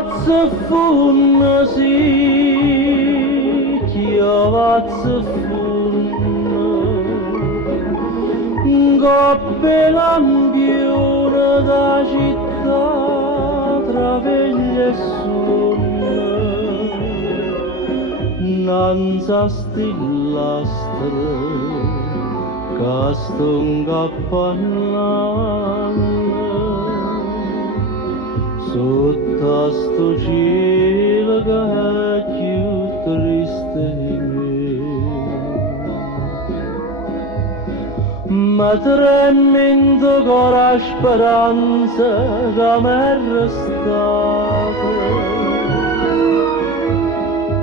Chiovazza funna sì, chiovazza funna, coppe lampione da città tra veglia e sonno, nanza stillastre, caston cappannale. Sotto sto cielo che è più triste di me, ma tremendo con la speranza che m'è restata.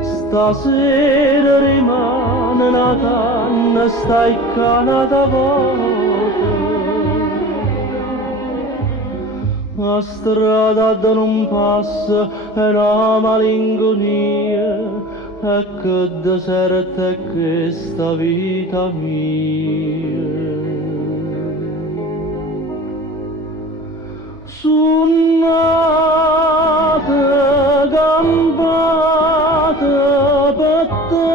Stasera rimane una canna staccata vuota, la strada da non passa è una malinconia, e che deserta è questa vita mia. Suonate campate per te,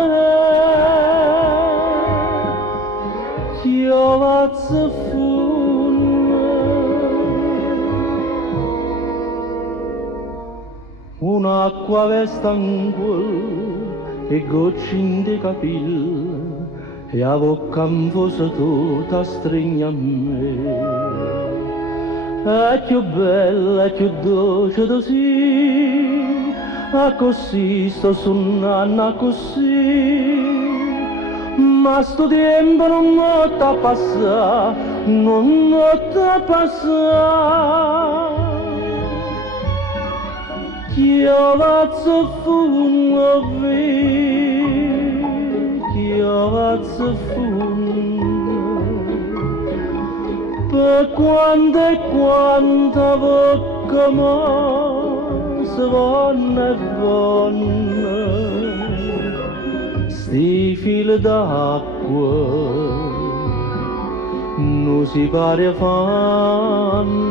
chiovazza un'acqua vesta in quel e goccine di capille e la bocca infusa tutta stringe a me. È più bella, è più dolce così, a così sto suonando così, ma sto tempo non ti passa, non ti passa. Chiovazza funna chiovazza funna, per quanto e quanta bocca ma se vanno e vanno, sti fili d'acqua non si pare fanno,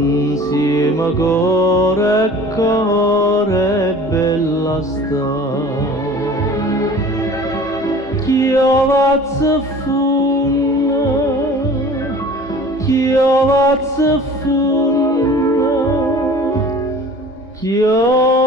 insieme cuore bella sta. Chiovazza funna, chiovazza funna, chiovazza